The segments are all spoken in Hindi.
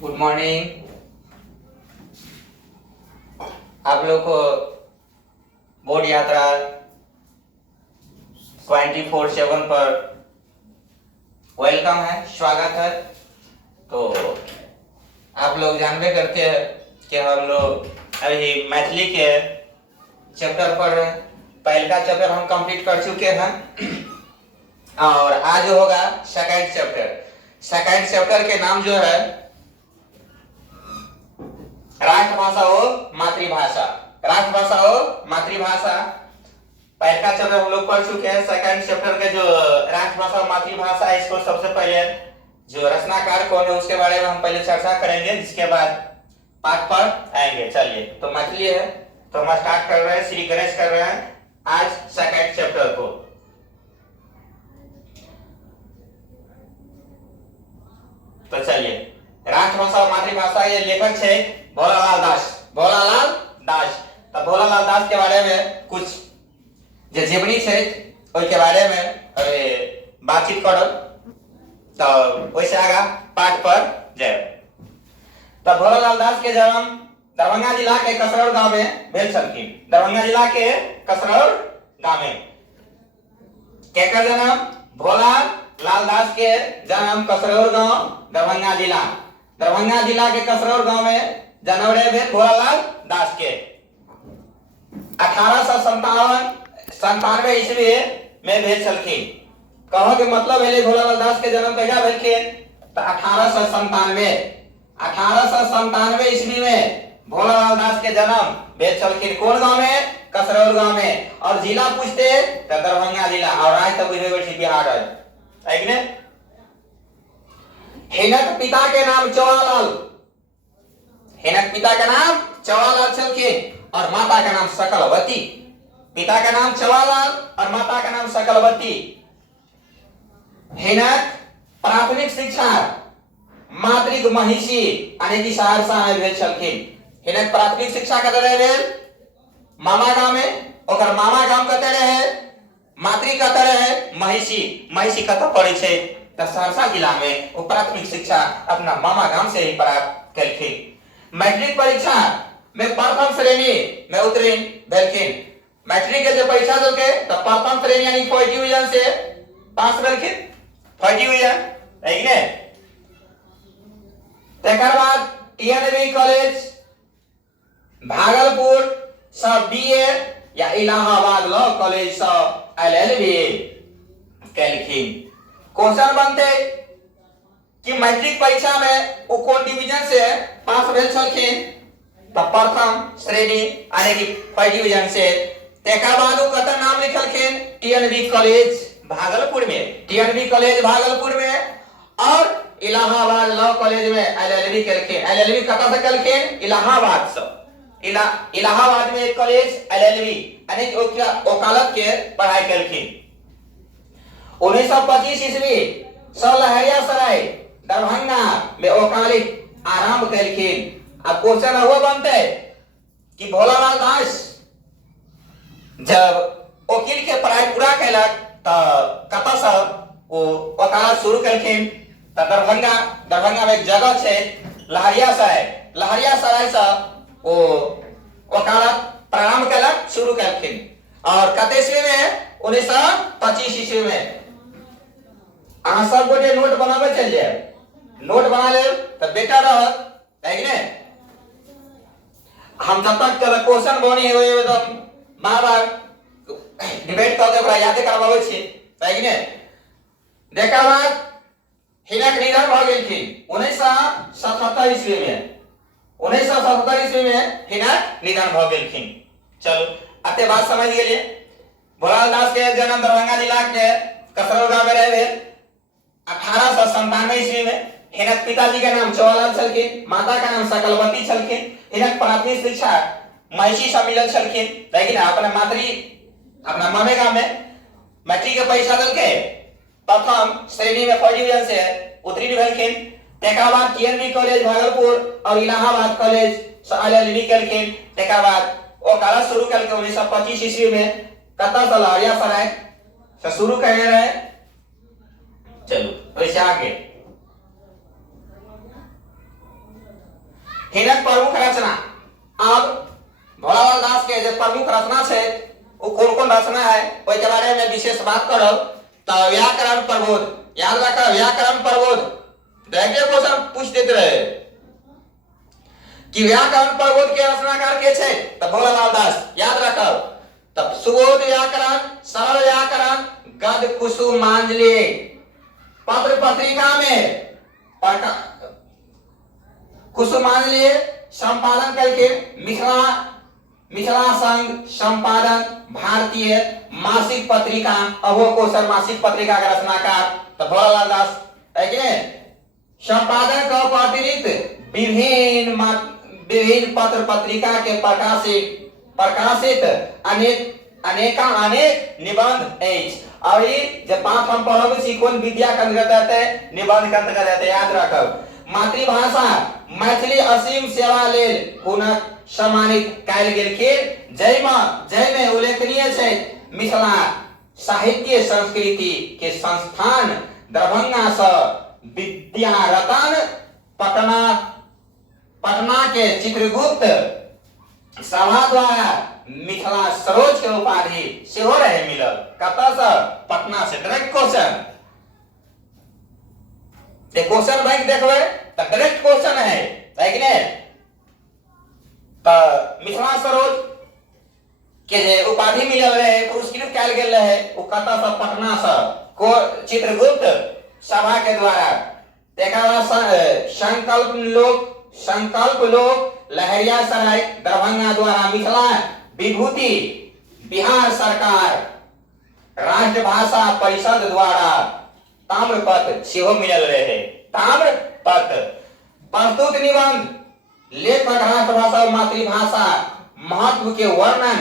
Good morning. आप लोग को बोर्ड यात्रा 24/7 पर वेलकम है, स्वागत है। तो आप लोग जानबे करते हैं कि हम लोग अभी मैथिली के चैप्टर पर पहला चैप्टर हम कंप्लीट कर चुके हैं और आज होगा सेकंड चैप्टर। सेकंड चैप्टर के नाम जो है राष्ट्रभाषा और मातृभाषा। राष्ट्रभाषा और मातृभाषा पहला चैप्टर हम लोग पढ़ चुके हैं। सेकंड चैप्टर के जो राष्ट्रभाषा और मातृभाषा है, इसको सबसे पहले जो रचनाकार कौन है उसके बारे में हम पहले चर्चा करेंगे, जिसके बाद पाठ पर आएंगे। चलिए, तो मैथिली है तो हम स्टार्ट कर रहे हैं, श्री गणेश कर रहे हैं आज सेकंड चैप्टर को। तो चलिए, राष्ट्रभाषा और मातृभाषा, ये लेखक है भोलालाल दास। भोलालाल दास। तो भोलालाल दास के बारे में कुछ जो जीवनी है उसके बारे में बातचीत करो, तो वैसे आगा पाठ पर जाए। तो भोलालाल दास के जन्म दरभंगा जिला के कसरौर गांव में भेल छलखिन। दरभंगा जिला के कसरौर गांव में केकर जन्म? भोला लाल दास के जन्म कसरौर गांव, दरभंगा जिला। दरभंगा जिला के कसरौर गांव में जन्म रहे भोलालाल दास के 1897 ईस्वी में भेल छलखिन। कहो के मतलब है भोलालाल दास के जन्म कहिया भेलखिन? तो 1897 ईस्वी में भोलालाल दास के जन्म भेल छलखिन। कौन गांव में? कसरौर गांव में। और जिला पूछते तो दरभंगा जिला, और आज तक यूनिवर्सिटी बिहार है कि नहीं? हिनक पिता के नाम चौड़ालाल। हिनक पिता का नाम चौड़ालाल छलखिन और माता का नाम सकलवती। पिता का नाम चौड़ालाल और माता का नाम सकलवती। हिनक प्राथमिक शिक्षा मातृक महिषी यानी कि सहरसा में भेल छलखिन। हिनक प्राथमिक शिक्षा कतय भेल? मामा गांव में। ओकर मामा गांव कतय रहे? मातृक कतय रहे? महिषी। महिषी कतय पड़ै छै? तो सहरसा जिला में। वो प्राथमिक शिक्षा अपना मामा गांव से ही प्राप्त कलखिन। मैट्रिक परीक्षा में प्रथम श्रेणी में उत्तीर्ण भेलखिन। मैट्रिक के जो परीक्षा देलकै तो प्रथम श्रेणी यानी फर्स्ट डिवीजन से पास भेलखिन। फर्स्ट डिवीजन है कि नहीं? तकर बाद टीएनबी कॉलेज भागलपुर से बीए या इलाहाबाद लॉ कॉलेज से एलएलबी कलखिन। क्वेश्चन बनते कि मैट्रिक परीक्षा में वो कौन डिवीजन से पास भेल छलखिन? तो प्रथम श्रेणी यानी कि फर्स्ट डिवीजन से। तकर बाद वो कतय नाम लिखलखिन? टीएनबी कॉलेज भागलपुर में। टीएनबी कॉलेज भागलपुर में और इलाहाबाद लॉ कॉलेज में एलएलबी कलखिन। एलएलबी कतय से कलखिन? इलाहाबाद से। इलाहाबाद में एक कॉलेज एलएलबी यानी कि वकालत के पढ़ाई कलखिन। 1925 ईस्वी से लहरियासराय दरभंगा में वकालत आरंभ कलखिन। अब क्वेश्चन हुआ बनते कि भोलालाल दास जब वकील के पढ़ाई पूरा कैलक तो कतय से वो वकालत शुरू कलखिन? तो दरभंगा में एक जगह है लहरियासराय। लहरियासराय से वो वकालत प्रारंभ कैलक, शुरू कलखिन। और कते ईस्वी में? 1925 ईस्वी में। अहाँ सब गोटे नोट बनावे चल जाए। नोट बना ले तो बेटा रहत है कि नहीं? हम जब तक क्वेश्चन बनी हुए एकदम बार-बार डिबेट करके ओकरा याद करवावे छी, है कि नहीं? देखा बाद हिनक निधन भ गेलखिन 1977 ईस्वी में। 1977 ईस्वी में हिनक निधन भ गेलखिन। चलो, अते बात समझ गेलिए। भोलालाल दास के जन्म दरभंगा जिला के कसरौर गांव में रहे 1897 ईस्वी में। हिनक पिताजी का नाम चौड़ालाल छलखिन, माता का नाम सकलवती छलखिन। हिनक प्राथमिक शिक्षा महिषी से मिलल छलखिन, लेकिन अपना मामे गांव में मैट्रिक के परीक्षा देलकै। प्रथम श्रेणी में फर्स्ट डिवीजन से उत्तीर्ण भेलखिन। तकर बाद टीएनबी कॉलेज भागलपुर और इलाहाबाद कॉलेज से एलएलबी कलखिन। तकर बाद वकालत शुरू कलकै 1925 ईस्वी में। कतय से? लहरियासराय से शुरू करने रहे। चलो वैसे आगे हिनक प्रमुख रचना। अब भोलालाल दास के जो प्रमुख रचना है वो कौन कौन रचना है ओहि के बारे में विशेष बात करो तो व्याकरण प्रबोध, याद रखो व्याकरण प्रबोध। देखिए क्वेश्चन पूछ देते रहे कि व्याकरण प्रबोध के रचनाकार के छे तो भोलालाल दास, याद रखो। तब सुबोध व्याकरण, सरल व्याकरण, गद कुसुमांजलि, पत्र पत्रिका में कुसुमांजलि संपादन करके मिथिला संघ संपादन भारतीय मासिक पत्रिका, अहो कौशल मासिक पत्रिका का रचनाकार तो भोलालाल दास है कि नहीं। संपादन का अतिरिक्त विभिन्न पत्र पत्रिका के प्रकाशित अनेक निबंध एच। और ये जब बात हम पढ़ोगे कौन विद्या के अंतर्गत आते हैं, निबंध के अंतर्गत आते हैं, याद रखो। मातृभाषा मैथिली असीम सेवा लेल हुनक सम्मानित कयल गेल के जय में उल्लेखनीय है मिथिला साहित्य संस्कृति के संस्थान दरभंगा से विद्यारतन, पटना के चित्रगुप्त सभा द्वारा मिथिला सरोज के उपाधि से हो रहे मिलल। कत से? पटना से। डायरेक्ट क्वेश्चन क्वेश्चन बैंक देखबे तो डायरेक्ट क्वेश्चन है कि नहीं। तो मिथिला सरोज के जे उपाधि मिलल रहे पुरस्कृत कयल गेल रहे वो कत से? पटना से को चित्रगुप्त सभा के द्वारा। संकल्प लोक लहरियासराय दरभंगा द्वारा मिथिला विभूति बिहार सरकार राष्ट्रभाषा परिषद द्वारा ताम्रपत्र सेहो मिलल रहे। ताम्रपत्र प्रस्तुत निबंध लेखक राष्ट्रभाषा और मातृभाषा महत्व के वर्णन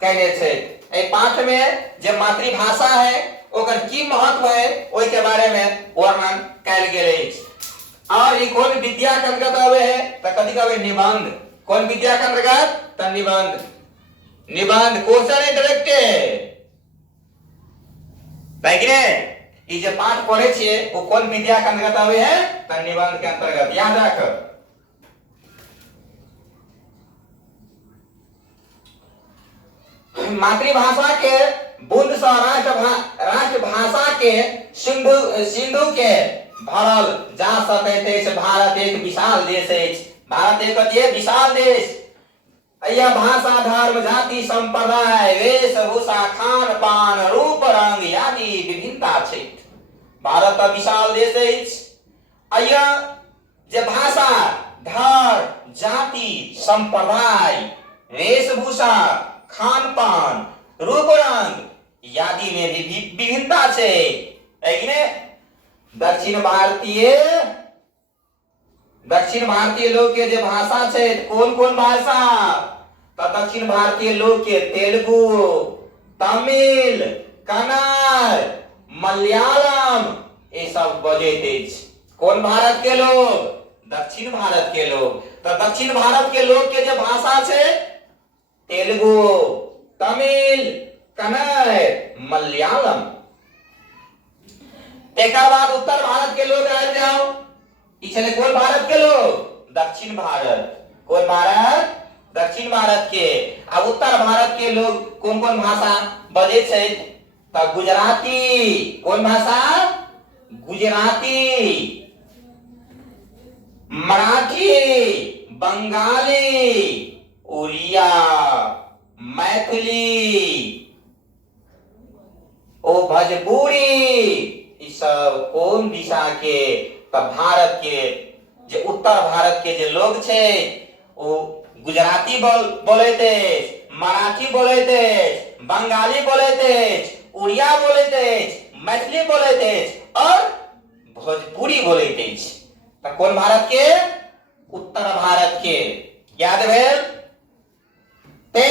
कहने छे। ए पाठ में जे मातृभाषा है ओकर की महत्व है ओई के बारे में वर्णन कयल गेल अछि। और ये कौन विद्या के अंतर्गत आवे है तो कथी कहबे? निबंध। कौन विद्या के अंतर्गत? तो निबंध। क्वेश्चन है डायरेक्ट ई जे पाठ पढ़े छिए वो कौन विद्या के अंतर्गत आवे है तो निबंध के अंतर्गत, याद रख। मातृभाषा के बुंद से राष्ट्रभाषा के सिंधु के भरल जा सकते। भारत एक विशाल देश है। भारत एक विशाल देश। यह भाषा, धर्म, जाति, संप्रदाय, वेशभूषा, खान पान, रूप रंग आदि विभिन्नता है। भारत विशाल देश है। यह जे भाषा, धर्म, जाति, संप्रदाय, वेशभूषा, खान पान, रूप रंग आदि में भी विभिन्नता है। दक्षिण भारतीय लोग के जो भाषा है कौन कौन भाषा? तो दक्षिण भारतीय लोग के तेलुगु, तमिल, कन्नड़, मलयालम ये सब बजते। कौन भारत के लोग? दक्षिण भारत के लोग। तो दक्षिण भारत के लोग के जो भाषा है तेलुगु, तमिल, कन्नड़, मलयालम। एक बाद उत्तर भारत के लोग आ जाओ। इसलिए कौन भारत के लोग? दक्षिण भारत। कौन भारत? दक्षिण भारत के। अब उत्तर भारत के लोग कौन कौन भाषा बजे छे? तो गुजराती। कौन भाषा? गुजराती, मराठी, बंगाली, उड़िया, मैथिली, भोजपुरी। सब कौन दिशा के? तो भारत के जो उत्तर भारत के जो लोग छे वो गुजराती बोले थे, मराठी बोले थे, बंगाली बोले थे, उड़िया बोले थे, मैथिली बोले थे और भोजपुरी बोले थे। तो कौन भारत के? उत्तर भारत के। याद भेल? ते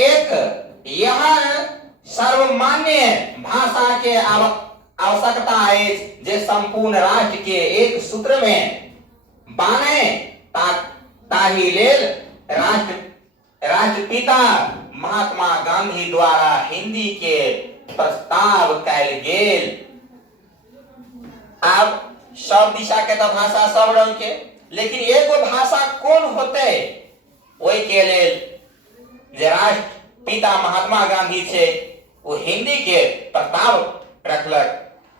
एक यहाँ सर्वमान्य भाषा के आवश्यकता है जे संपूर्ण राष्ट्र के एक सूत्र में बाने ताही लेल राष्ट्रपिता महात्मा गांधी द्वारा हिंदी के प्रस्ताव कयल गेल। अब सब दिशा के तो भाषा सब रंग के लेकिन एगो भाषा कोन होते, ओहि के लेल जे राष्ट्र पिता महात्मा गांधी छे वो हिंदी के प्रस्ताव रखलक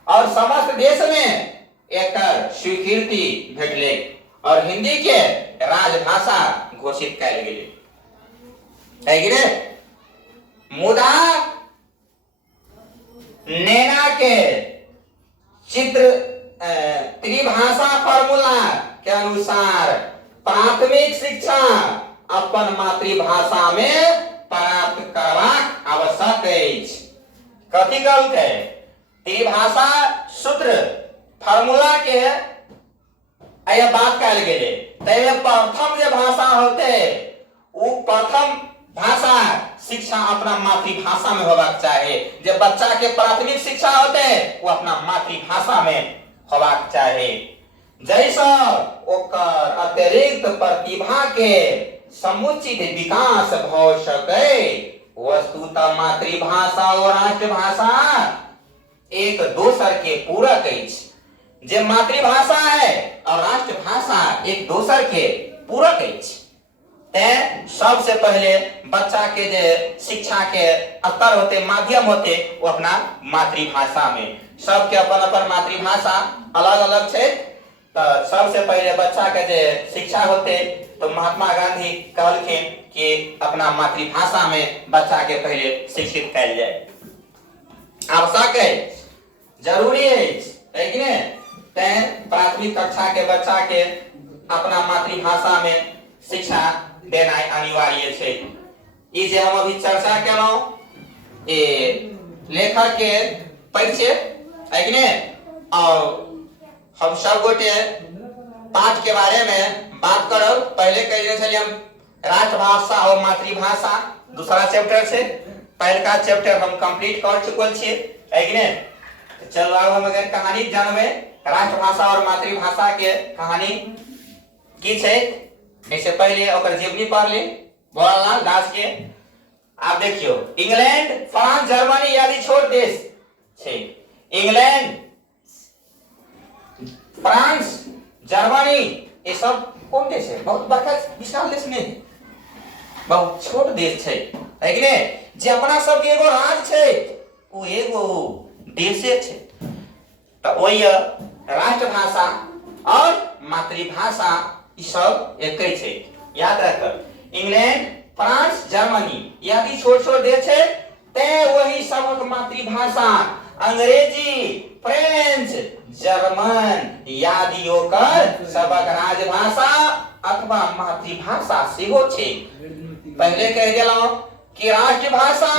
और समस्त देश में एक स्वीकृति भेटले और हिंदी के राजभाषा घोषित कयल गेलै। है कि ने? मुदा नैना के चित्र त्रिभाषा फॉर्मूला के अनुसार प्राथमिक शिक्षा अपन मातृभाषा में प्राप्त करबाक आवश्यक अछि। कथी कहलकै? त्रिभाषा सूत्र फॉर्मूला के आया बात कयल गेलै। तैमे प्रथम जे भाषा होते वो प्रथम भाषा शिक्षा अपना मातृभाषा में होबाक चाही। जब बच्चा के प्राथमिक शिक्षा होते वो अपना मातृभाषा में होबाक चाही। जैसा ओकर अतिरिक्त प्रतिभा के समुचित विकास भ सके। वस्तुतः मातृभाषा और राष्ट्रभाषा एक दोसर के पूरक अछि। जे मातृभाषा है और राष्ट्रभाषा एक दोसर के पूरक अछि। सबसे पहले बच्चा के जे शिक्षा के स्तर होते, माध्यम होते, वो अपना मातृभाषा में। सबके अपन अपन मातृभाषा अलग अलग है। तो सबसे पहले बच्चा के जे शिक्षा होते तो महात्मा गांधी कहलखिन कि अपना मातृभाषा में बच्चा के पहले शिक्षित कयल जाए। आवश्यक है, जरूरी है कि नहीं? प्राथमिक कक्षा के बच्चा के अपना मातृभाषा में शिक्षा देना अनिवार्य है। ई जे हम अभी चर्चा केलौं लेखक के परिचय है कि नहीं? और हम सब गोटे पाठ के बारे में बात करब। पहले कह रहे हम राष्ट्रभाषा और मातृभाषा दूसरा चैप्टर से पहले का चैप्टर हम कंप्लीट कर चुकल छिए, है कि नहीं? चलो अब हम अगर कहानी जानबे राष्ट्रभाषा और मातृभाषा के कहानी की छे। इससे पहले ओकर जीवनी पढ़ ली भोलालाल दास के। आप देखियो, इंग्लैंड, फ्रांस, जर्मनी आदि छोट देश छे। इंग्लैंड, फ्रांस, जर्मनी ये सब कौन देश है? बहुत बड़का विशाल देश नहीं, बहुत छोट देश छे, है कि नहीं? जे अपना सब के एगो राज्य छे वो एगो देशे छे। तो वही राष्ट्रभाषा और मातृभाषा ये सब एक ही छे। याद रख, इंग्लैंड, फ्रांस, जर्मनी आदि छोट छोट देश छे। ते वही सबक मातृभाषा अंग्रेजी, फ्रेंच, जर्मन आदि ओकर सबक राजभाषा अथवा मातृभाषा सेहो छे। पहले कह देलौं कि राष्ट्रभाषा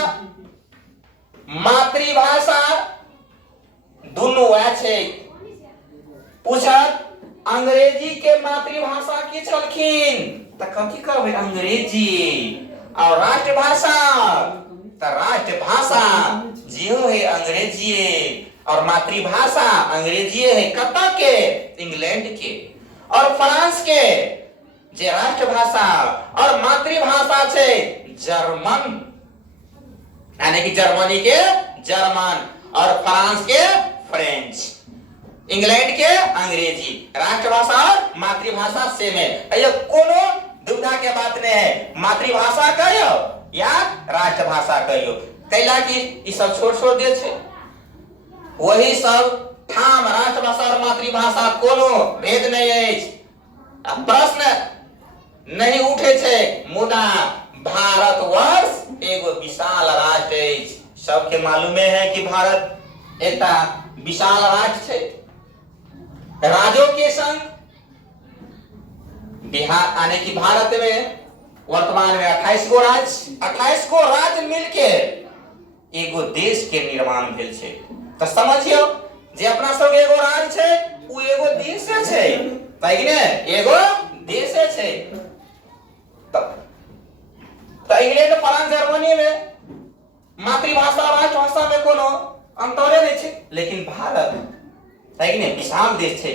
मातृभाषा दोनों वह छे। पूछत अंग्रेजी के मातृभाषा की छलखिन त कथी कहबे? अंग्रेजी। और राष्ट्रभाषा त राष्ट्रभाषा जियो है अंग्रेजी और मातृभाषा अंग्रेजी है। कता के? इंग्लैंड के और फ्रांस के जे राष्ट्रभाषा और मातृभाषा छे जर्मन, यानी कि जर्मनी के जर्मन और फ्रांस के फ्रेंच, इंग्लैंड के अंग्रेजी। राष्ट्रभाषा और मातृभाषा सेम है। ये कोनो दुविधा के बात नहीं है। मातृभाषा कहियो या राष्ट्रभाषा कहियो, कैला कि ई सब छोट छोट देश है। वही सब ठाम राष्ट्रभाषा और मातृभाषा कोनो भेद नहीं है। प्रश्न नहीं उठे छे। मुदा भारतवर्ष एगो विशाल राष्ट्र है। सबके मालूम है कि भारत एक विशाल राष्ट्र है। राज्यों के संग बिहार आने की भारत में वर्तमान में 28 गो राज्य, 28 गो राज्य मिलके एगो देश के निर्माण भेल छे। तो समझियो जे अपना सब एगो राज्य छे वो एगो देश छे, है कि नहीं? एगो देश छे। तो इंग्लैंड, फ्रांस, जर्मनी में मातृभाषा और राष्ट्रभाषा में कोनो अंतर नहीं छे। लेकिन भारत है कि नहीं विशाल देश छे,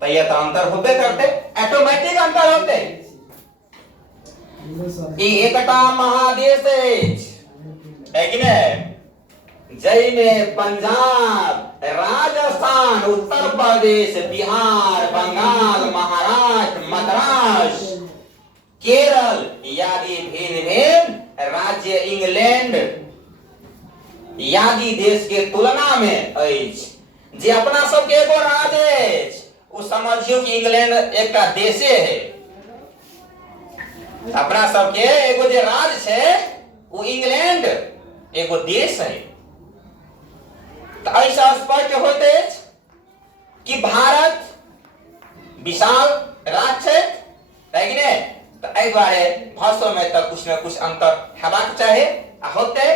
तो ये तो अंतर होबे करते, ऑटोमेटिक अंतर होते। ई एकटा महादेश है कि नहीं? जय में पंजाब, राजस्थान, उत्तर प्रदेश, बिहार, बंगाल, महाराष्ट्र, मद्रास, केरल यादि भिन्न भिन्न राज्य इंग्लैंड यादि देश के तुलना में अछि। जे अपना सबके एगो राज्य अछि, उ समझियो कि इंग्लैंड एक देशे है। अपना सबके एगो जे राज्य छै, उ इंग्लैंड एगो देश है। तो ऐसा स्पष्ट होते कि भारत विशाल राज्य है कि नहीं। तो एहि दुआरे भाषा में तो कुछ न कुछ अंतर हेबाक चाही आ होते।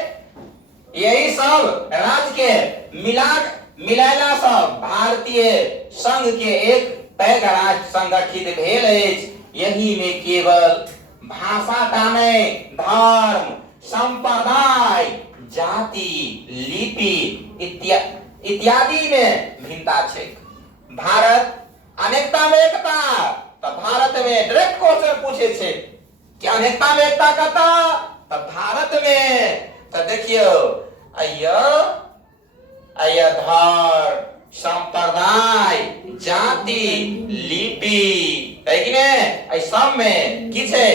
यही सब राज्य के मिलाला सब भारतीय संघ के एक पैघ राष्ट्र संगठित भेल अछि। यही में केवल भाषा टा नहीं, धर्म, संप्रदाय, जाति, लिपि इत्यादि में भिन्नता छै। भारत अनेकता में एकता। तो भारत में डायरेक्ट क्वेश्चन पूछे छे कि अनेकता में एकता कता। तो भारत में तो देखियो आया धर्म, संप्रदाय, जाति, लिपि है कि नहीं, ऐ सब में की छै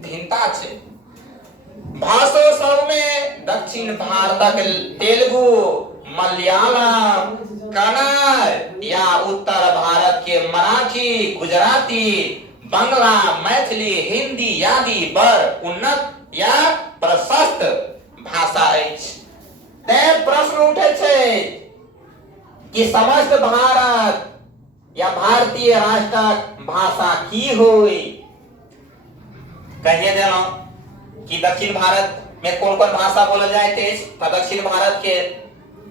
भिन्नता छै। भाषा सब में दक्षिण भारतक तेलुगु, मलयालम, कन्नड़ या उत्तर भारत के मराठी, गुजराती, बंगला, मैथिली, हिंदी आदि बड़ उन्नत या प्रशस्त भाषा अछि। तें प्रश्न उठे छै कि समस्त भारत या भारतीय राष्ट्रक भाषा की होई। कहिए देना कि दक्षिण भारत में कौन कौन भाषा बोलल जाइत अछि। तो दक्षिण भारत के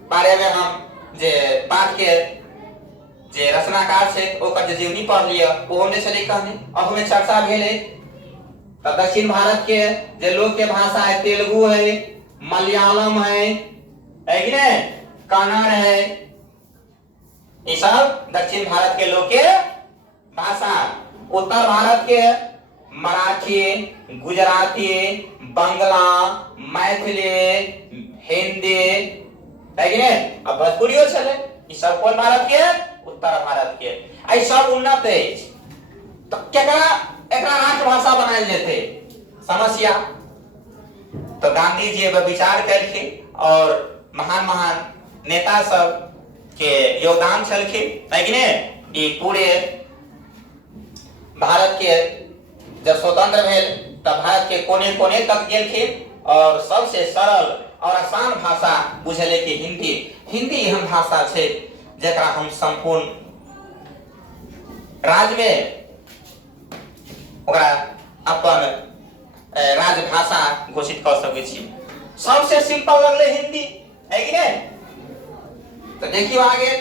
बारे में हम जे पाठ के जे रचनाकार छै ओकर जे जीवनी पढ़ लिया, ओहो में छलै कहने, अहू में चर्चा भेल है। तो दक्षिण भारत के जे लोग के भाषा है, तेलुगु है, मलयालम है कि नहीं, कन्नड़ है, ये सब दक्षिण भारत के लोग के भाषा। उत्तर भारत के मराठी, गुजराती, बंगला, मैथिली, हिंदी है कि नहीं, अब भोजपुरियो चले। ये सब कौन भारत के, उत्तर भारत के। ऐ सब उन्नत है। तो केकरा एकरा राष्ट्रभाषा बनाएल जेते समस्या। तो गांधी जी विचार करखिन और महान महान नेता सब के योगदान छलखिन है कि नहीं। ये पूरे भारत के जब स्वतंत्र भेल तब भारत के कोने कोने तक गेलखिन और सबसे सरल और आसान भाषा बुझले कि हिंदी एहन भाषा छै जेकरा हम संपूर्ण राज्य में ओकरा अपन राजभाषा घोषित कर सकै छी। सबसे सिंपल लगले हिंदी है कि नहीं। तो देखियो आगे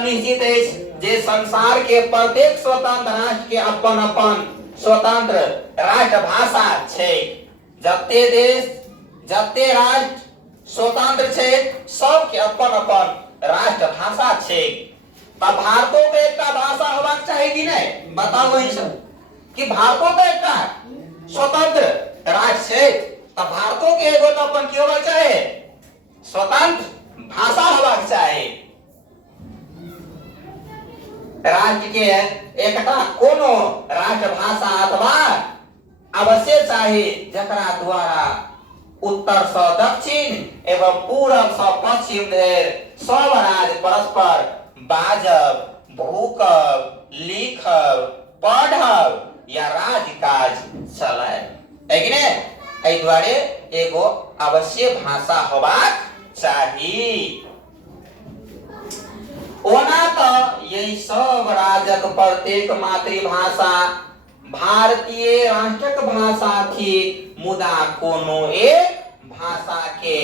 निश्चित है जे संसार के प्रत्येक स्वतंत्र राष्ट्र के अपन अपन स्वतंत्र राष्ट्रभाषा छै। जते देश जते राष्ट्र स्वतंत्र छै सबके अपन अपन राष्ट्रभाषा छै। तब भारतो के एक भाषा होबाक चाही कि नहीं, बताओ वही सब कि भारतो के एक स्वतंत्र राष्ट्र छै। तब भारतो के एगो तो अपन की होबाक चाही, स्वतंत्र भाषा होबाक चाही। राज्य के एकटा कोनो राष्ट्रभाषा अथवा अवश्य चाही जकरा द्वारा उत्तर से दक्षिण एवं पूरब से पश्चिम धरि सब राज्य परस्पर बाजब, भूकब, लिखब, पढ़ब या राज काज चले है कि नहीं। एहि द्वारे एगो अवश्य भाषा होबाक चाही। ओना तो यही सब राज्यक प्रत्येक मातृभाषा भारतीय राष्ट्रक भाषा थी। मुदा कोनो एक भाषा के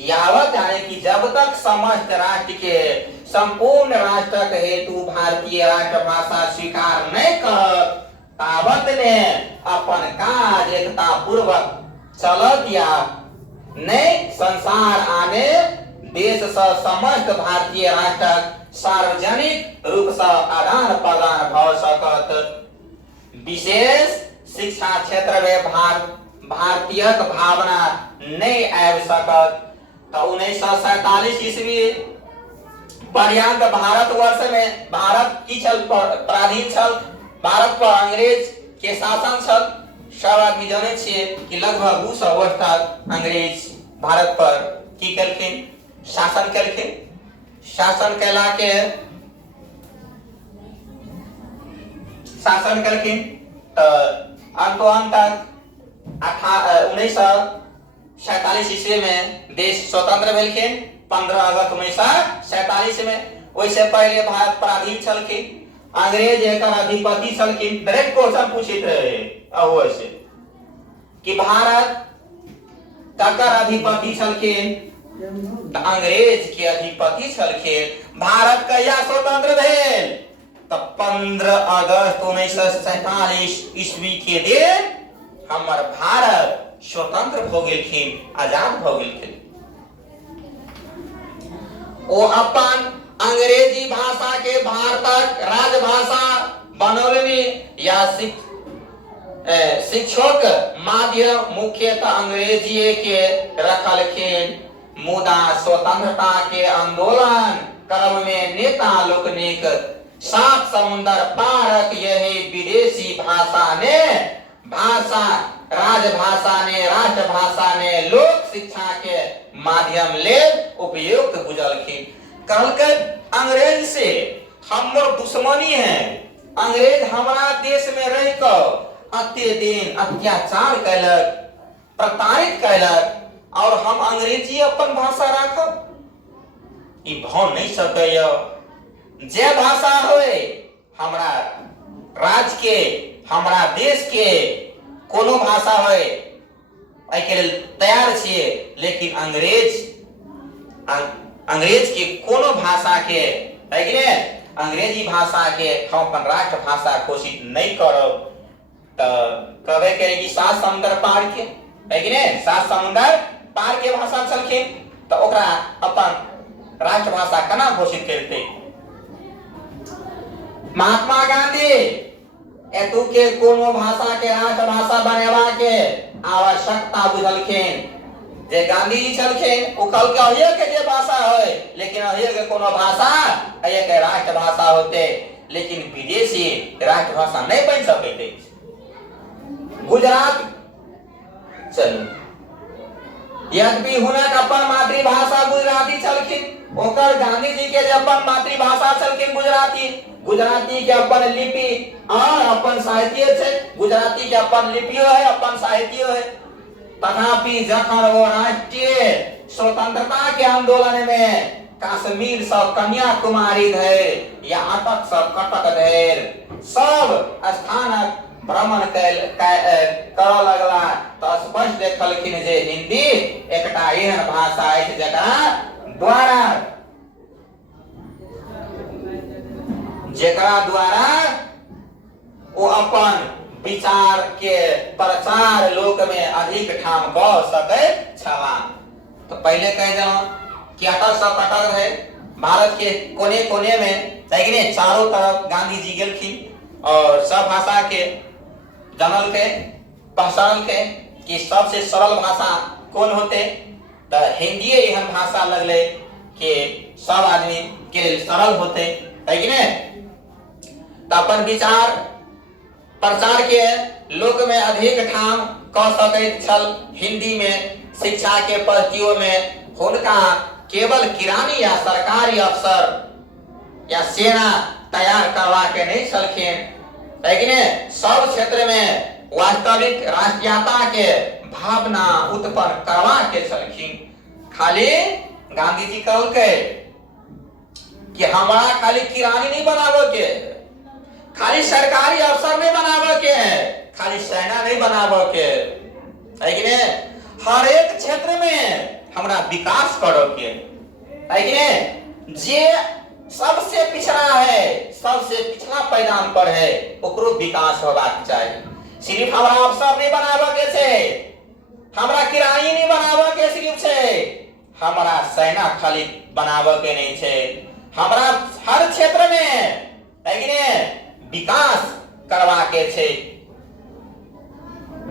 यावत यानी कि जब तक समस्त राष्ट्र के संपूर्ण राष्ट्रक हेतु भारतीय राष्ट्रभाषा स्वीकार नहीं कर तावत ने अपन काज एकता पूर्वक चलत या नहीं संसार आने देश से समस्त भारतीय राष्ट्रक सार्वजनिक रूप से आदान प्रदान भ सकत। विशेष शिक्षा क्षेत्र में भारतीय भावना नहीं आबि सकत। तो 1947 ईस्वी पर्यंत भारतवर्ष में भारत की छल पराधीन छल, भारत पर अंग्रेज के शासन छल। सब आदमी जाने छिए कि लगभग 200 वर्ष तक अंग्रेज भारत पर की केलखिन, शासन केलखिन। शासन कैला के शासन केलखिन तो अंत तक 1947 ईस्वी में देश स्वतंत्र भेलखिन 15 अगस्त 1947 में। वैसे पहले भारत पराधीन छलखिन, अंग्रेज एकर अधिपति छलखिन। डायरेक्ट क्वेश्चन पूछित रहे अवश्य कि भारत ककर अधिपति छलखिन, तो अंग्रेज के अधिपति छलखिन। भारत कहिया स्वतंत्र भेल, तो 15 अगस्त 1947 ईस्वी के दिन हमर भारत स्वतंत्र भ गेलखिन, आजाद भ गेलखिन। ओ अपन अंग्रेजी भाषा के भारतक राजभाषा बनौलनि या शिक्षक माध्यम मुख्यतः अंग्रेजी के रखलखिन। मुदा स्वतंत्रता के आंदोलन क्रम में नेता लोकनिक 7 समुद्र पारक यही विदेशी राजभाषा ने लोक शिक्षा के माध्यम ले उपयुक्त बुझलखिन। कहलकै अंग्रेज से हमर दुश्मनी है, अंग्रेज हमारा देश में रह कर अत्य दिन अत्याचार कैलक, प्रताड़ित कैलक, और हम अंग्रेजी अपन भाषा राखब, ई भ नहीं सकैय। जे भाषा होए हमरा राज्य के, हमरा देश के कोनो भाषा होए एहि के लेल तैयार छिए, लेकिन अंग्रेज के कोनो भाषा के अंग्रेजी भाषा के हम अपन राष्ट्र भाषा घोषित नहीं करब। तो कहबे करेगी 7 समुद्र पार के, है कि नहीं, 7 समुद्र पार के भाषा चलखिन, तो ओकरा अपन राष्ट्र भाषा केना घोषित करते। महात्मा गांधी एतु के कोनो भाषा के राष्ट्र भाषा बनेबा के आवश्यकता बुझलखिन। जे गांधी जी छलखिन ओ कहलकै अहिए के जे भाषा है, लेकिन अहिए के कोनो भाषा अहिए के राष्ट्र भाषा होते, लेकिन विदेशी राष्ट्र भाषा नहीं बन सकते। गुजरात चलू, यद्यपि हुनक अपन मातृभाषा गुजराती छलखिन, ओकर गांधी जी के जे अपन मातृभाषा छलखिन गुजराती के अपन लिपि और अपन साहित्य छै, गुजराती के अपन लिपियो है, अपन साहित्य है। तथापि जखन वो राष्ट्रीय स्वतंत्रता के आंदोलन में कश्मीर से कन्याकुमारी धरि या अटक से कटक धरि सब स्थानक भ्रमण करऽ लगला, तो स्पष्ट देखलखिन जे हिंदी एकटा एहन भाषा अछि जेकरा द्वारा वो अपन विचार के प्रचार लोक में अधिक ठाम कऽ सकै छला। तो पहले कह देलहुं कि अटक से कटक है भारत के कोने कोने में, लेकिन चारों तरफ गांधी जी गेलखिन और सब भाषा के जानल के पहचान के कि सबसे सरल भाषा कौन होते, तो हिंदी एहन भाषा लगले कि सब आदमी के लिए सरल होते, है कि नहीं। तो अपन विचार प्रचार के लोक में अधिक ठाम कऽ सकैत छल। हिंदी में शिक्षा के पद्धतियों में हुनका केवल किरानी या सरकारी अफसर या सेना तैयार करवा के नहीं छलखिन, लेकिन सब क्षेत्र में वास्तविक राष्ट्रीयता के भावना उत्पन्न करवा के छलखिन। खाली गांधी जी कहलकै कि हमारा खाली किरानी नहीं बनाबो के, खाली सरकारी अफसर नहीं बनाबो के, खाली सेना नहीं बनाबो के, है कि नहीं, हर एक क्षेत्र में हमरा विकास करो के, है कि नहीं। जे सबसे पिछड़ा है, सबसे पिछड़ा पैदान पर है, ओकरो विकास होबाक चाहिए। सिर्फ हमरा अफसर नहीं बनाबो के छै, हमरा किरानी नहीं बनाबो के सिर्फ छै, हमरा सेना खाली बनाबो के नहीं छै, हमरा हर क्षेत्र में, है कि नहीं, विकास करवा के छै।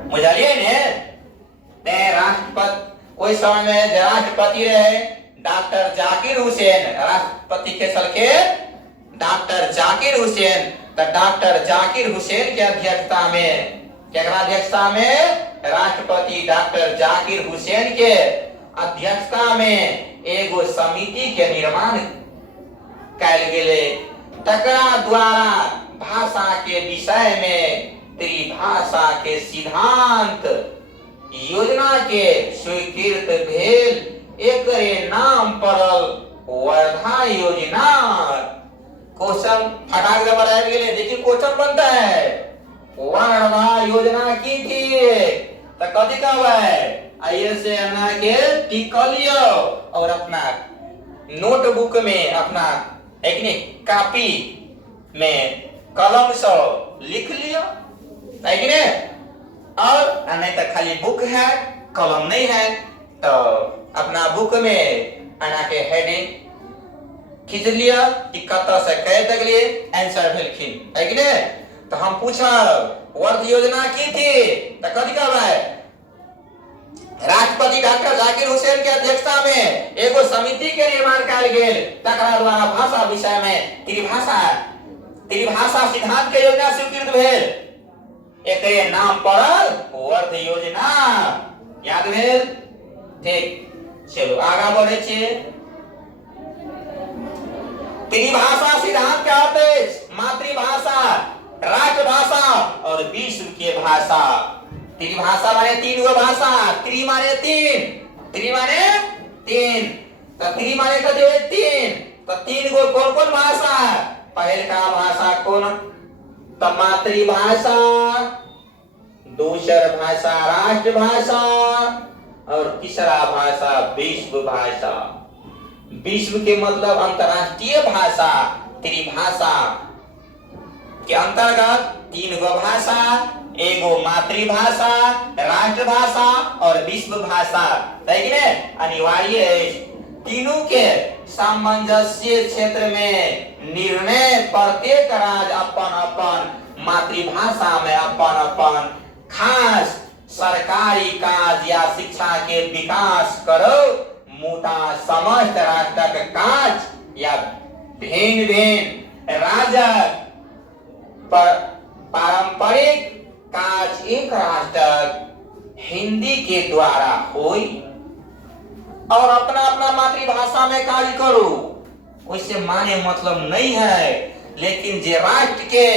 बुझलिए ने? ते राष्ट्रपति कोई समय में राष्ट्रपति रहे डॉक्टर जाकिर हुसैन, राष्ट्रपति के सलके डॉक्टर जाकिर हुसैन। तो डॉक्टर जाकिर हुसैन के अध्यक्षता में, केकरा अध्यक्षता में? राष्ट्रपति डॉक्टर जाकिर हुसैन के अध्यक्षता में एगो समिति के निर्माण कैल गेले। तकरा द्वारा भाषा के विषय में त्रिभाषा के सिद्धांत योजना के स्वीकृत भेल। एकरे नाम पड़ल वर्धा योजना। क्वेश्चन फटाक से बनाया गेले। देखिए क्वेश्चन बनता है, वर्धा योजना की थी तो कथी कहब है? आइए से अन्ना के टिक कर लियो और अपना नोटबुक में, अपना एक कॉपी में कलम से लिख लियो, है कि नहीं? और नहीं तो खाली बुक है, कलम नहीं है, तो अपना बुक में अन्ना के हेडिंग खींच लिया कि कत से कह तक लिए आंसर भेलखिन, है कि नहीं? तो हम पूछा वर्ध योजना की थी तो कथी कहब है? राष्ट्रपति डॉक्टर जाकिर हुसैन के अध्यक्षता में एगो समिति के निर्माण कयल गेल। तकरा द्वारा भाषा विषय में त्रिभाषा सिद्धांत के योजना स्वीकृत भेल। एकरे नाम पड़ल वर्ध योजना। याद भेल? ठीक, चलो आगा बढ़े छियै। त्रिभाषा सिद्धांत क्या होते है? मातृभाषा, राष्ट्रभाषा और विश्व के भाषा। त्रिभाषा माने तीन गो भाषा, त्रि माने तीन, त्रि माने तीन, तो त्रि माने कथी है? तीन। तो तीन गो कौन कौन भाषा? पहल का भाषा कौन? तो मातृभाषा, दूसर भाषा राष्ट्रभाषा और तीसरा भाषा विश्व भाषा। विश्व के मतलब अंतरराष्ट्रीय भाषा। त्रिभाषा के अंतर्गत तीन गो भाषा, एगो मातृभाषा, राष्ट्रभाषा और विश्व भाषा, है कि नहीं? अनिवार्य है तीनों के सामंजस्य क्षेत्र में निर्णय प्रत्येक राज्य अपन अपन मातृभाषा में अपन अपन खास सरकारी काज या शिक्षा के विकास करो। मुदा समस्त राष्ट्रक काज या भिन्न भिन्न राज्य पर पारंपरिक काज एक राष्ट्र हिंदी के द्वारा होई और अपना अपना मातृभाषा में कार्य करो। उससे माने मतलब नहीं है, लेकिन जे राष्ट्र के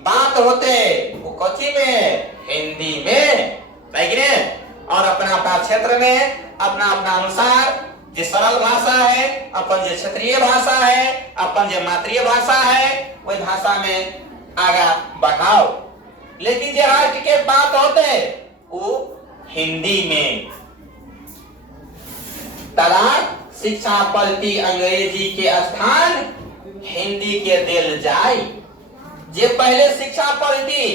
बात होते वो कथी में? हिंदी में, है कि नहीं? और अपना अपना क्षेत्र में अपना अपना अनुसार जो सरल भाषा है, अपन जो क्षेत्रीय भाषा है, अपन जो मातृ भाषा है, वही भाषा में आगा बढ़ाओ। लेकिन जो राष्ट्र के बात होते वो हिंदी में। तदा शिक्षा पद्धति अंग्रेजी के स्थान हिंदी के दिल जाए। जे पहले शिक्षा पद्धति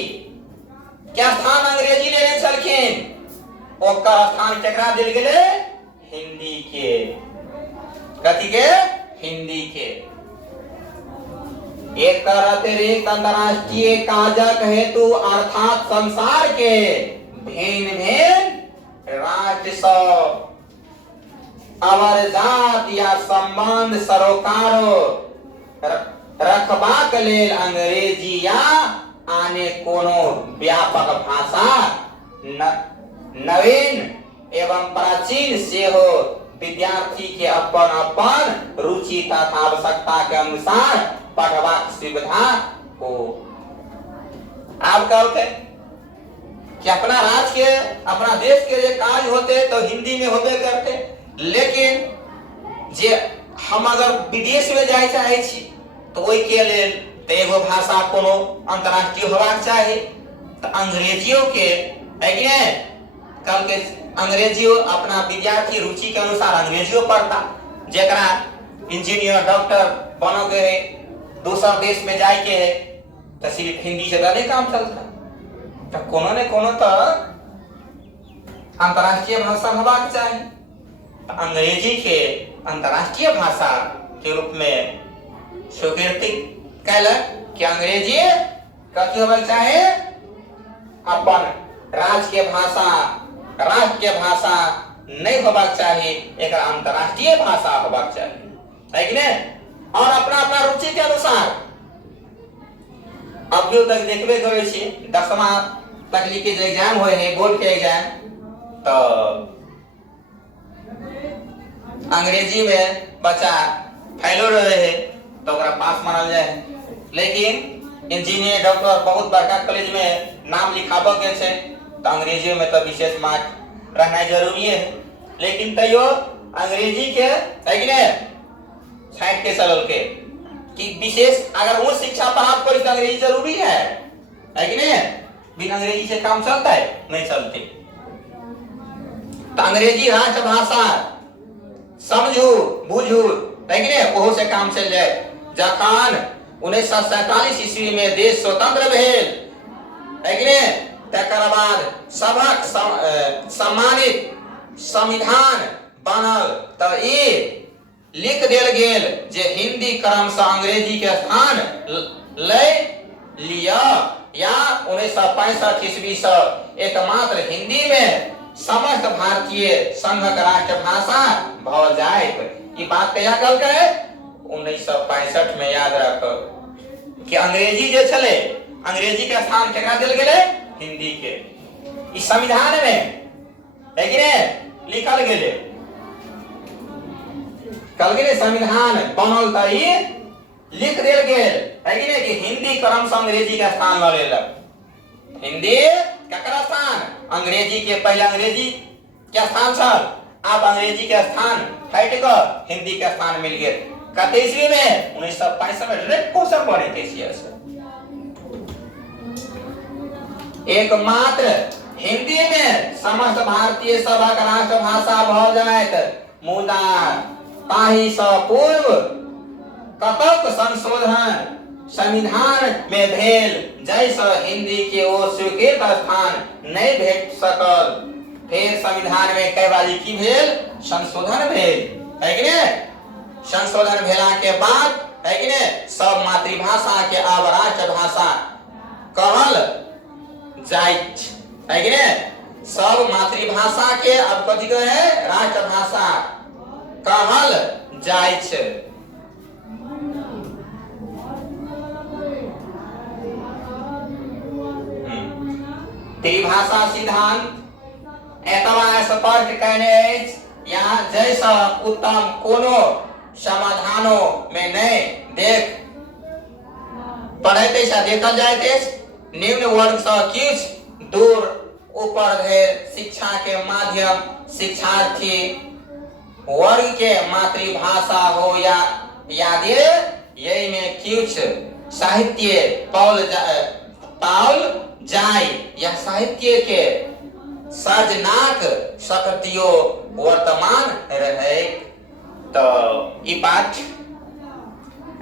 के स्थान अंग्रेजी लेने चलखिन, ओकर स्थान केकरा दिल गेले? हिंदी के। कथी के? हिंदी के। एक अतिरिक्त अंतरराष्ट्रीय काजक हेतु अर्थात संसार के भिन्न भिन्न राज्य सब अवरजात या संबंध सरोकारो रखबाक लेल अंग्रेजी या आने कोनो व्यापक भाषा नवीन एवं प्राचीन से हो विद्यार्थी के अपन अपन रुचि तथा आवश्यकता के अनुसार पढ़वाक सुविधा हो। आप कहते कि अपना राज्य के, अपना देश के जो कार्य होते तो हिंदी में होबे करते, लेकिन जे हम अगर विदेश में जाए चाहे छी तो वही के लेल तो एगो भाषा कोनो अंतरराष्ट्रीय होबाक चाहिए। तो अंग्रेजियों के कल के अंग्रेजियों अपना विद्यार्थी रुचि के अनुसार अंग्रेजियों पढ़ता। जेकरा इंजीनियर डॉक्टर बनो के है, दूसरा देश में जाए के है, तो सिर्फ हिंदी से नहीं काम चलता। तो कोनो ने कोनो तो अंतरराष्ट्रीय भाषा होबाक चाहिए। तो अंग्रेजी के अंतरराष्ट्रीय भाषा के रूप में स्वीकृति कैलक कि अंग्रेजी कथी होबाक चाहिए? अपन राज्य के भाषा, राष्ट्र के भाषा नहीं होबाक चाहिए, एक अंतरराष्ट्रीय भाषा होबाक चाहिए, है कि नहीं? और अपना अपना रुचि के अनुसार अभियो तक देखबे करे छी 10वां तक के जो एग्जाम होए है, बोर्ड के एग्जाम, तो अंग्रेजी में बच्चा फैलो रहे है तो ओकरा पास मानल जाए है। लेकिन इंजीनियर, डॉक्टर बहुत बड़का कॉलेज में नाम लिखाबो के छे तो अंग्रेजी में तो विशेष मार्क रहना जरूरी है। लेकिन तैयो अंग्रेजी के है कि नहीं साइड के चलल के कि विशेष अगर वो शिक्षा प्राप्त करी तो अंग्रेजी जरूरी है कि नहीं? बिना अंग्रेजी से काम चलता है? नहीं चलते। तो अंग्रेजी राष्ट्रभाषा समझू बुझू, है कि नहीं? ओहो से काम चल जाए। जखन 1947 ईस्वी में देश स्वतंत्र भेल, है कि नहीं? तकर बाद सबक सम्मानित संविधान बनल तो ये लिख देल गेल जे हिंदी क्रमशः अंग्रेजी के स्थान ले लिया, या 1965 ईस्वी से एकमात्र हिंदी में समस्त भारतीय संघक राष्ट्रभाषा भ जाएत। ये बात कहिया कहल के 1965 में याद रखो कि अंग्रेजी जे चले, अंग्रेजी के स्थान केकरा देल गेले? हिंदी के। इस संविधान में है कि नहीं लिखल गेले, कल गेले संविधान बनल त ई लिख देल गेल, है कि नहीं कि हिंदी क्रमशः अंग्रेजी का स्थान ले लेलक। हिंदी केकरा स्थान? अंग्रेजी के। पहले अंग्रेजी के स्थान छल, अब अंग्रेजी के स्थान हट कर हिंदी के स्थान मिल गेल। कते ईस्वी में? 1965 में। डायरेक्ट क्वेश्चन बने थे से एकमात्र हिंदी में समस्त भारतीय सभक राष्ट्रभाषा भ जाएत। मुदा ताहि सँ पूर्व कतक संशोधन संविधान में भेल जैसे हिंदी के ओ स्वीकृत स्थान नहीं भेट सकल। फिर संविधान में कई बारी की भेल? संशोधन भेल, है कि नहीं? संशोधन भेला के बाद, है कि नहीं, सब मातृभाषा के अब राष्ट्रभाषा कहल जाइत, है कि नहीं? सब मातृभाषा के अब कथी कहे? राष्ट्रभाषा कहल जाइत। त्रिभाषा सिद्धांत एतबा स्पष्ट कहने अछि, यहाँ जैसा उत्तम कोनो समाधानों में नहीं देख पढ़े तैसा देखल जाइत अछि। निम्न वर्ग से किछ दूर ऊपर धरि शिक्षा के माध्यम शिक्षार्थी वर्ग के मातृभाषा हो या यादे यही में किछ साहित्य पाउल जाय या साहित्य के सर्जनाक शक्तियों वर्तमान रहे। तो ये बात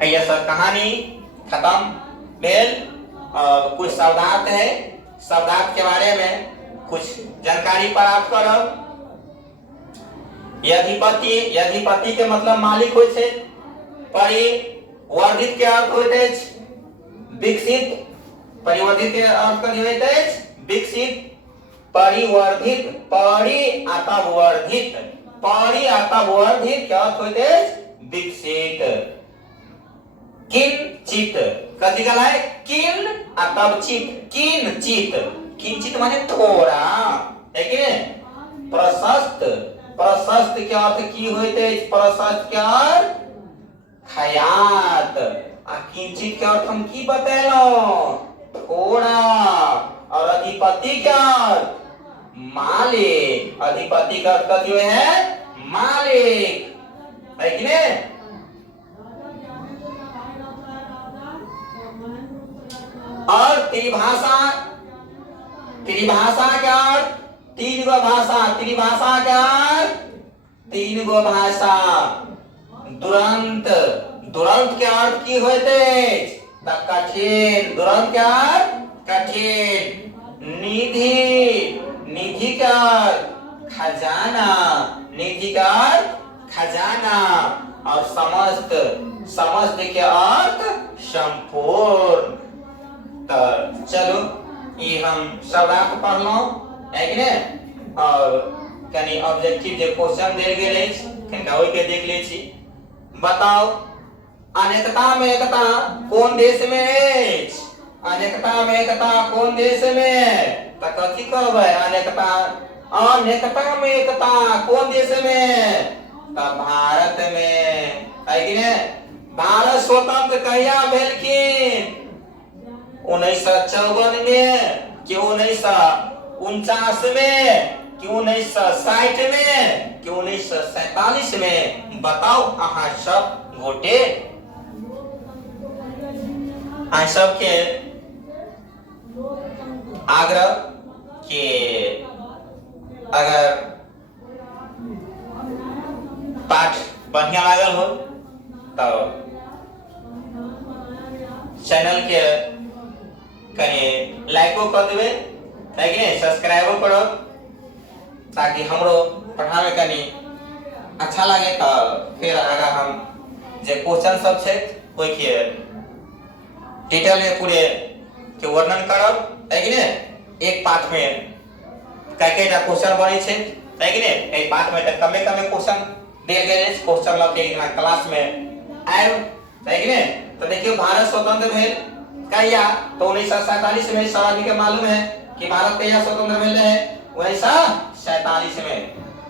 ऐसा कहानी खत्म भेल। कुछ शब्दार्थ है, शब्दार्थ के बारे में कुछ जानकारी प्राप्त करब। यधिपति के मतलब मालिक होय छै। परिवर्धित के अर्थ होइत अछि विकसित। परिवर्धित के अर्थ कथी होइत अछि? विकसित। परिवर्धित, परि अतः वर्धित, परि अतः वर्धित के अर्थ होइत अछि विकसित। किंचित कथी कहला है? किन अतः चित, किंचित। किंचित माने थोड़ा, है कि नहीं? प्रशस्त, प्रशस्त के अर्थ की होइत अछि? प्रशस्त के अर्थ खयात। आ किंचित के अर्थ हम की बतेलौं? थोड़ा। और अधिपति का अर्थ मालिक। अधिपति का अर्थ कथी है? मालिक, है कि नहीं? और त्रिभाषा, त्रिभाषा का अर्थ तीन गो भाषा। त्रिभाषा का अर्थ तीन गो भाषा। दुरंत, दुरंत के अर्थ की होइत अछि? कठिन। दुरंत के अर्थ कठिन। निधि, निधि का अर्थ खजाना, निधि का अर्थ खजाना। और समस्त, समस्त के अर्थ संपूर्ण। तो चलो ये हम शब्दार्थ पढ़ लो। है कि नहीं। और कनी ऑब्जेक्टिव जे क्वेश्चन देल गेल अछि कनिका ओइ के देख लै छी। बताओ अनेकता में एकता कौन देश में अछि? अनेकता में एकता कौन देश में? त कथि कहबै? अनेकता अनेकता में एकता कौन देश में? त भारत में, है कि नहीं। भारत स्वतंत्र कहिया भेलखिन? 1954 में कि 1949 में कि 1960 में कि 1947 में? बताओ अहाँ सब गोटे। अहाँ सबके आग्रह कि अगर पाठ बढ़िया लागल हो तो चैनल के कहीं लाइको कर देवे, है कि नहीं, सब्सक्राइबो करो ताकि हमरो पढ़ावे कनी अच्छा लगे। तो फिर अगर हम जे क्वेश्चन सब छै ओइ के डिटेल में पूरे के वर्णन करब, है कि नहीं। एक पाठ में कई-कईटा क्वेश्चन बनै छै, है कि नहीं। एक पाठ में कमे क्वेश्चन देल गेल अछि। क्वेश्चन ल के क्लास में आएब, है कि नहीं। तो देखियो भारत स्वतंत्र भेल कहिया? तो 1947 में। सब आदमी के मालूम है कि भारत कहिया स्वतंत्र भेल है? 1947 में।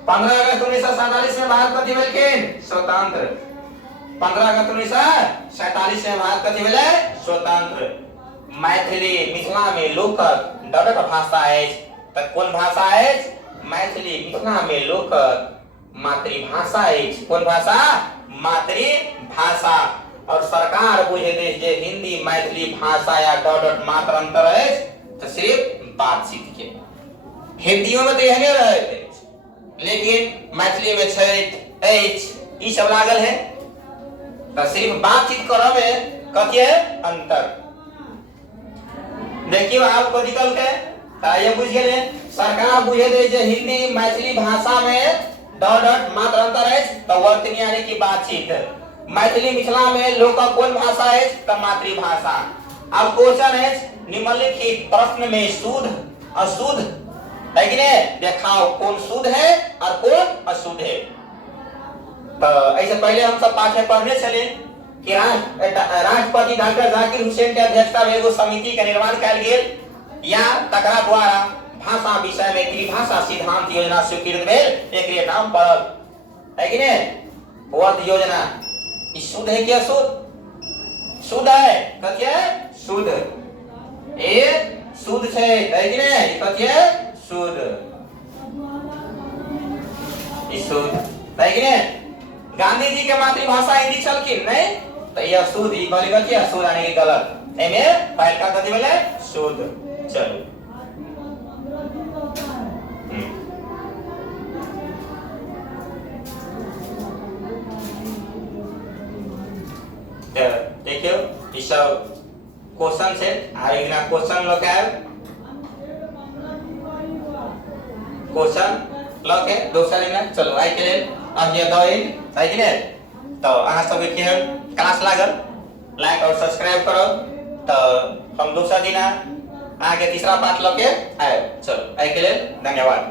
15 अगस्त 1947 में भारत कथि भेलखिन? स्वतंत्र। 15 अगस्त 1947 में भारत कथि भेलै? स्वतंत्र। मैथिली मिथिला में लोकक डरक भाषा अछि। त कोन भाषा अछि? मैथिली मिथिला में लोकक मातृभाषा अछि। कोन भाषा? मातृभाषा। और सरकार बुझे दे जे हिंदी मैथिली भाषा या डॉट मात्र अंतर अछि तो सिर्फ बातचीत के। हिंदियों में तो एहने रहैत अछि लेकिन मैथिली में छै अछि ई सब लागल है। तो सिर्फ बातचीत करऽ में कथि है? अंतर। देखियो आप को निकल के ये बुझ गेले। सरकार बुझे दे जे हिंदी मैथिली भाषा में डॉट मात्र अंतर अछि तो वर्तनी यानी कि बातचीत। मैथिली मिथिला में लोक कौन भाषा है? तो मातृभाषा। अब क्वेश्चन है निम्नलिखित प्रश्न में शुद्ध अशुद्ध, है कि नहीं, दिखाओ कौन शुद्ध है और कौन अशुद्ध है। तो ऐसे पहले हम सब पाठ में पढ़ने चले कि राष्ट्रपति डॉक्टर जाकिर हुसैन के अध्यक्षता में एगो समिति का निर्माण कयल गेल या तकरा द्वारा भाषा विषय में त्रिभाषा सिद्धांत योजना स्वीकृत भेल। एकरे नाम पड़ल, है कि नहीं, वर्ध योजना। शुद्ध है क्या? शुद्ध शुद्ध है। कथि है? शुद्ध। ए शुद्ध छै, है कि नहीं। कथि है? शुद्ध। शुद्ध, है कि नहीं। गांधी जी के मातृभाषा हिंदी छलखिन नहीं तो यह शुद्ध ई कहली कथि है? शुद्ध यानी कि गलत। एमे पहल का कथि भेलै? शुद्ध। चलो देखियो ई सब क्वेश्चन छै। आ एकना क्वेश्चन ल के आब क्वेश्चन ल के दोसर दिन चलो आइ के लेल अब ये दइन, है कि नहीं। तो अहाँ सब के क्लास लागल लाइक और सब्सक्राइब करो। तो हम दोसर दिन आगे तीसरा पाठ ल के आए। चलो आइ के लेल धन्यवाद।